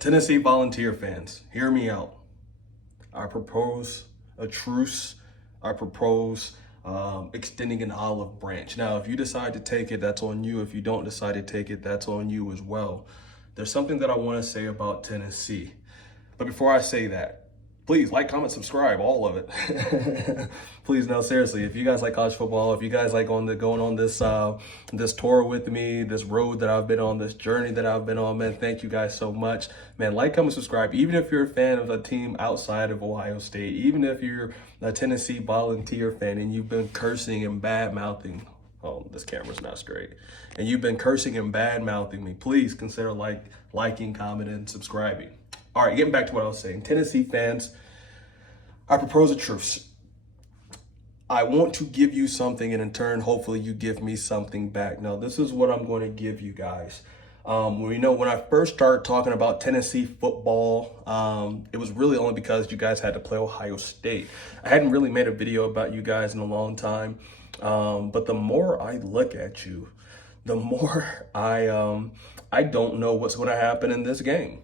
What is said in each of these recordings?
Tennessee Volunteer fans, hear me out. I propose a truce. I propose extending an olive branch. Now, if you decide to take it, that's on you. If you don't decide to take it, that's on you as well. There's something that I want to say about Tennessee. But before I say that, please like, comment, subscribe, all of it. Please, no, seriously, if you guys like college football, if you guys like going on this tour with me, this road that I've been on, this journey that I've been on, man, thank you guys so much. Man, like, comment, subscribe. Even if you're a fan of a team outside of Ohio State, even if you're a Tennessee Volunteer fan and you've been cursing and bad-mouthing, oh, this camera's not straight, and you've been cursing and bad-mouthing me, please consider liking, commenting, and subscribing. All right, getting back to what I was saying. Tennessee fans, I propose a truce. I want to give you something, and in turn, hopefully you give me something back. Now, this is what I'm going to give you guys. When I first started talking about Tennessee football, it was really only because you guys had to play Ohio State. I hadn't really made a video about you guys in a long time, but the more I look at you, the more I don't know what's going to happen in this game.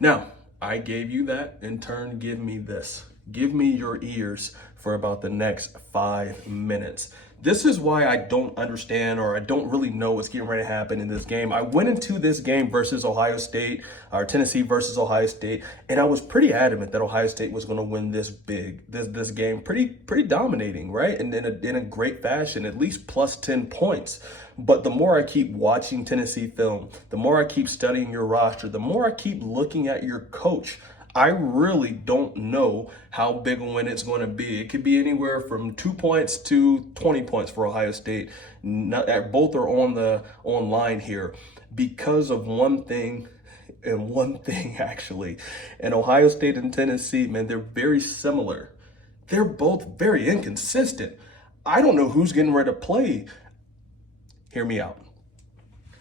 Now, I gave you that. In turn, give me this. Give me your ears for about the next 5 minutes. This is why I don't understand, or I don't really know what's getting ready to happen in this game. I went into this game versus Ohio State, or Tennessee versus Ohio State, and I was pretty adamant that Ohio State was going to win this game pretty dominating, right? And in a great fashion, at least plus 10 points. But the more I keep watching Tennessee film, the more I keep studying your roster, the more I keep looking at your coach, I really don't know how big a win it's going to be. It could be anywhere from 2 points to 20 points for Ohio State. Both are on line here because of one thing, and one thing actually. And Ohio State and Tennessee, man, they're very similar. They're both very inconsistent. I don't know who's getting ready to play. Hear me out.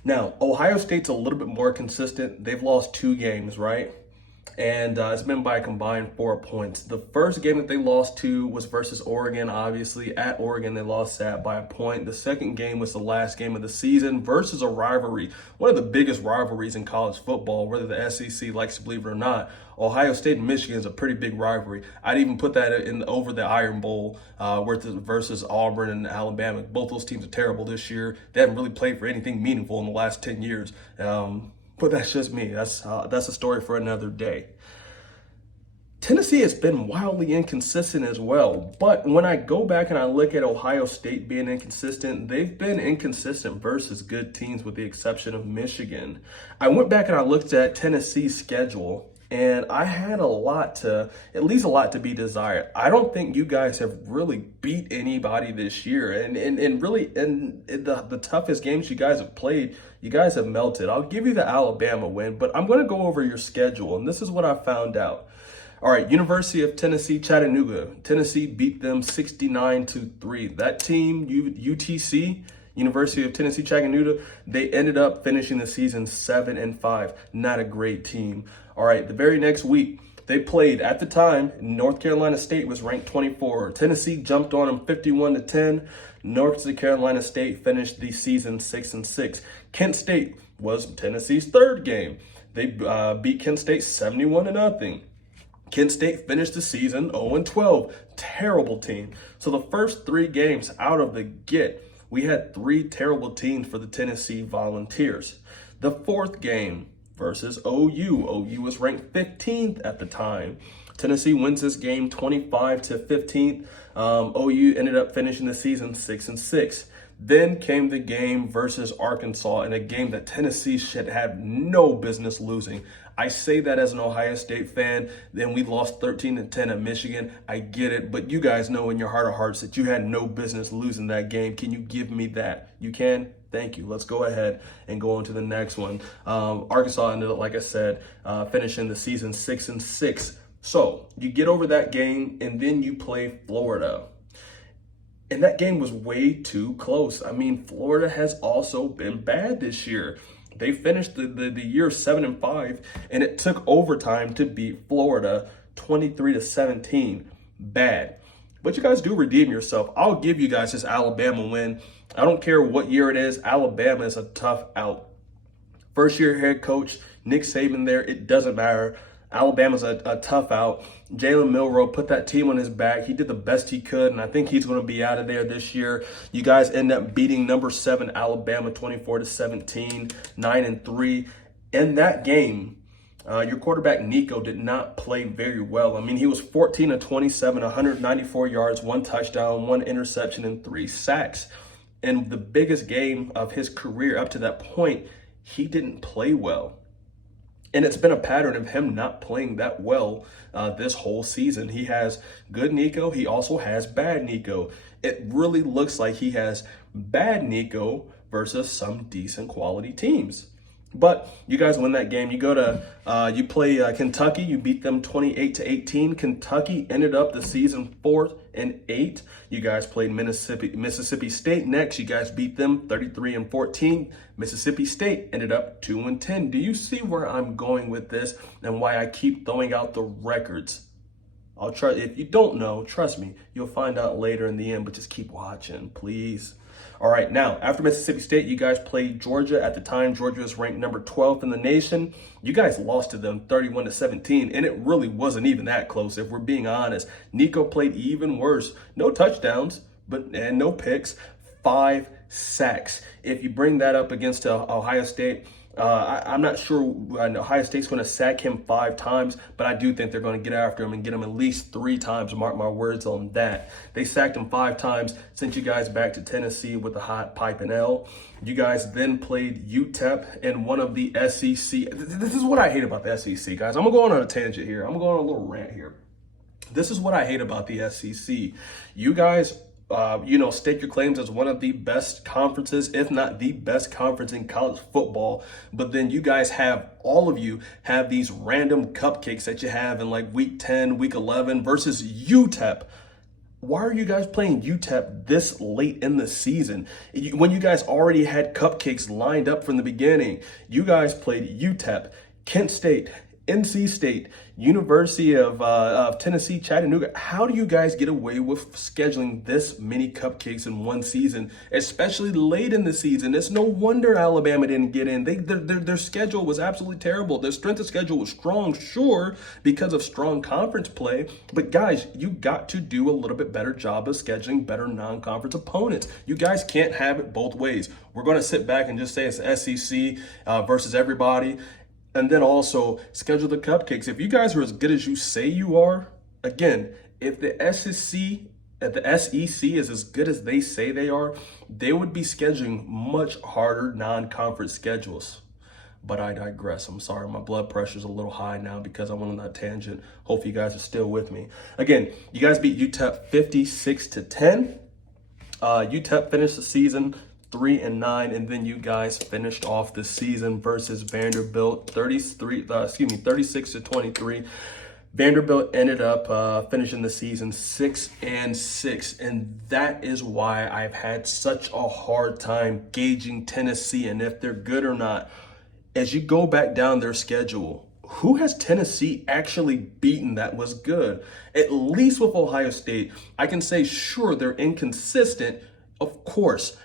Now, Ohio State's a little bit more consistent. They've lost 2 games, right? And it's been by a combined 4 points. The first game that they lost to was versus Oregon, obviously. At Oregon, they lost that by a point. The second game was the last game of the season versus a rivalry, one of the biggest rivalries in college football, whether the SEC likes to believe it or not. Ohio State and Michigan is a pretty big rivalry. I'd even put that over the Iron Bowl versus Auburn and Alabama. Both those teams are terrible this year. They haven't really played for anything meaningful in the last 10 years. But that's just me. That's a story for another day. Tennessee has been wildly inconsistent as well. But when I go back and I look at Ohio State being inconsistent, they've been inconsistent versus good teams with the exception of Michigan. I went back and I looked at Tennessee's schedule, and I had at least a lot to be desired. I don't think you guys have really beat anybody this year. And really, in the toughest games you guys have played, you guys have melted. I'll give you the Alabama win, but I'm going to go over your schedule, and this is what I found out. All right, University of Tennessee, Chattanooga. Tennessee beat them 69-3. That team, UTC, University of Tennessee, Chattanooga, they ended up finishing the season 7-5. Not a great team. All right, the very next week, they played, at the time, North Carolina State was ranked 24. Tennessee jumped on them 51-10. North Carolina State finished the season 6-6. Kent State was Tennessee's third game. They beat Kent State 71-0. Kent State finished the season 0-12. Terrible team. So the first 3 games out of the gate, we had 3 terrible teams for the Tennessee Volunteers. The 4th game versus OU. OU was ranked 15th at the time. Tennessee wins this game 25-15. OU ended up finishing the season 6-6. Then came the game versus Arkansas in a game that Tennessee should have no business losing. I say that as an Ohio State fan. Then we lost 13-10 at Michigan. I get it, but you guys know in your heart of hearts that you had no business losing that game. Can you give me that? You can? Thank you. Let's go ahead and go on to the next one. Arkansas ended up, like I said, finishing the season 6-6. So you get over that game, and then you play Florida. And that game was way too close. I mean, Florida has also been bad this year. They finished the year 7-5, and it took overtime to beat Florida 23-17. Bad. But you guys do redeem yourself. I'll give you guys this Alabama win. I don't care what year it is. Alabama is a tough out. First year head coach, Nick Saban there, it doesn't matter. Alabama's a tough out. Jalen Milroe put that team on his back. He did the best he could, and I think he's going to be out of there this year. You guys end up beating number 7 Alabama 24-17, 9-3. In that game, your quarterback Nico did not play very well. I mean, he was 14-27, 194 yards, 1 touchdown, 1 interception, and 3 sacks. In the biggest game of his career up to that point, he didn't play well. And it's been a pattern of him not playing that well this whole season. He has good Nico. He also has bad Nico. It really looks like he has bad Nico versus some decent quality teams. But you guys win that game. You go to, you play Kentucky. You beat them 28-18. Kentucky ended up the season 4-8. You guys played Mississippi State next. You guys beat them 33-14. Mississippi State ended up 2-10. Do you see where I'm going with this and why I keep throwing out the records? I'll try. If you don't know, trust me, you'll find out later in the end, but just keep watching, please. All right, now, after Mississippi State, you guys played Georgia. At the time, Georgia was ranked number 12th in the nation. You guys lost to them 31-17, and it really wasn't even that close, if we're being honest. Nico played even worse. No touchdowns, and no picks, 5 sacks. If you bring that up against Ohio State, I'm not sure Ohio State's going to sack him 5 times, but I do think they're going to get after him and get him at least 3 times. Mark my words on that. They sacked him 5 times, sent you guys back to Tennessee with a hot pipe and L. You guys then played UTEP in one of the SEC. This is what I hate about the SEC, guys. I'm going to go on a tangent here. I'm going to go on a little rant here. This is what I hate about the SEC. You guys stake your claims as one of the best conferences, if not the best conference in college football. But then you guys all of you have these random cupcakes that you have in like week 10, week 11 versus UTEP. Why are you guys playing UTEP this late in the season? When you guys already had cupcakes lined up from the beginning, you guys played UTEP, Kent State, NC State, University of Tennessee, Chattanooga. How do you guys get away with scheduling this many cupcakes in one season, especially late in the season? It's no wonder Alabama didn't get in. Their schedule was absolutely terrible. Their strength of schedule was strong, sure, because of strong conference play. But guys, you got to do a little bit better job of scheduling better non-conference opponents. You guys can't have it both ways. We're going to sit back and just say it's SEC versus everybody. And then also schedule the cupcakes. If you guys are as good as you say you are, again, if the SEC is as good as they say they are, they would be scheduling much harder non-conference schedules. But I digress. I'm sorry, my blood pressure is a little high now because I went on that tangent. Hopefully you guys are still with me. Again, you guys beat UTEP 56-10. UTEP finished the season 3-9, and then you guys finished off the season versus Vanderbilt 36-23. Vanderbilt ended up finishing the season 6-6, and that is why I've had such a hard time gauging Tennessee and if they're good or not. As you go back down their schedule, who has Tennessee actually beaten that was good? At least with Ohio State, I can say, sure, they're inconsistent, of course,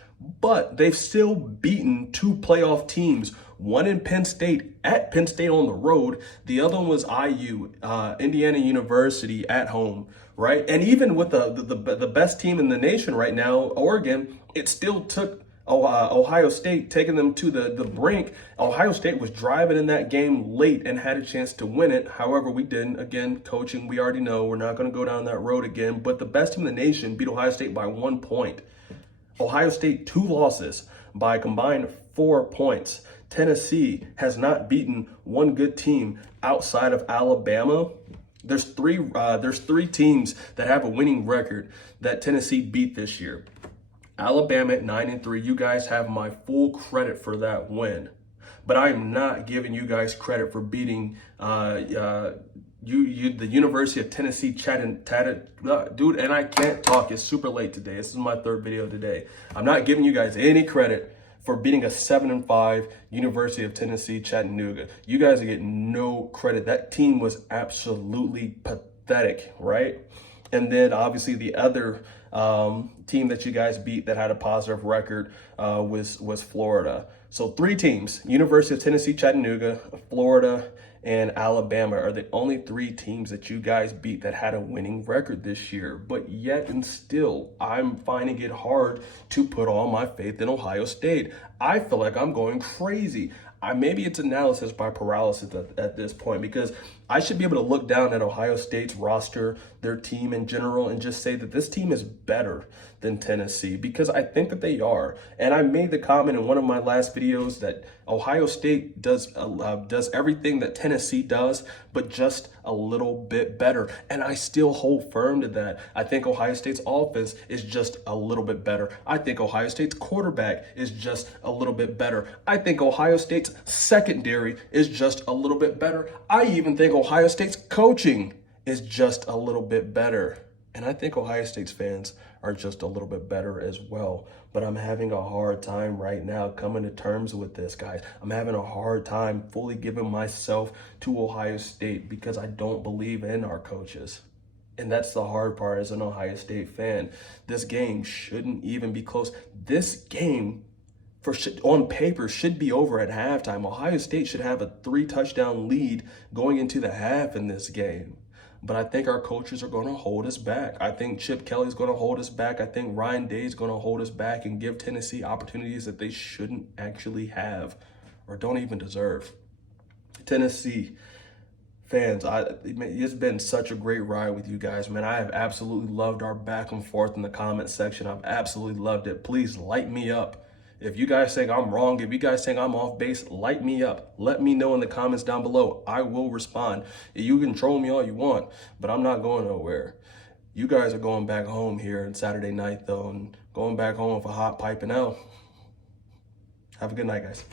but they've still beaten 2 playoff teams. One in Penn State, at Penn State on the road. The other one was IU, Indiana University at home, right? And even with the best team in the nation right now, Oregon, it still took Ohio State, taking them to the brink. Ohio State was driving in that game late and had a chance to win it. However, we didn't. Again, coaching, we already know we're not going to go down that road again. But the best team in the nation beat Ohio State by 1 point. Ohio State, 2 losses by a combined 4 points. Tennessee has not beaten one good team outside of Alabama. There's three teams that have a winning record that Tennessee beat this year. Alabama at 9-3. You guys have my full credit for that win, but I am not giving you guys credit for beating the University of Tennessee, dude, and I can't talk. It's super late today. This is my 3rd video today. I'm not giving you guys any credit for beating a 7-5 University of Tennessee, Chattanooga. You guys are getting no credit. That team was absolutely pathetic, right? And then obviously the other team that you guys beat that had a positive record was Florida. So 3 teams, University of Tennessee, Chattanooga, Florida, and Alabama are the only 3 teams that you guys beat that had a winning record this year. But yet and still, I'm finding it hard to put all my faith in Ohio State. I feel like I'm going crazy. Maybe it's analysis by paralysis at this point, because I should be able to look down at Ohio State's roster, their team in general, and just say that this team is better than Tennessee, because I think that they are. And I made the comment in one of my last videos that Ohio State does everything that Tennessee does, but just a little bit better. And I still hold firm to that. I think Ohio State's offense is just a little bit better. I think Ohio State's quarterback is just a little bit better. I think Ohio State's secondary is just a little bit better. I even think Ohio State's coaching is just a little bit better. And I think Ohio State's fans are just a little bit better as well. But I'm having a hard time right now coming to terms with this, guys. I'm having a hard time fully giving myself to Ohio State because I don't believe in our coaches. And that's the hard part as an Ohio State fan. This game shouldn't even be close. This game, on paper, should be over at halftime. Ohio State should have a 3-touchdown lead going into the half in this game. But I think our coaches are going to hold us back. I think Chip Kelly's going to hold us back. I think Ryan Day's going to hold us back and give Tennessee opportunities that they shouldn't actually have or don't even deserve. Tennessee fans, it's been such a great ride with you guys, man. I have absolutely loved our back and forth in the comment section. I've absolutely loved it. Please light me up. If you guys think I'm wrong, if you guys think I'm off base, light me up. Let me know in the comments down below. I will respond. You can troll me all you want, but I'm not going nowhere. You guys are going back home here on Saturday night, though, and going back home with a hot pipe and L. Have a good night, guys.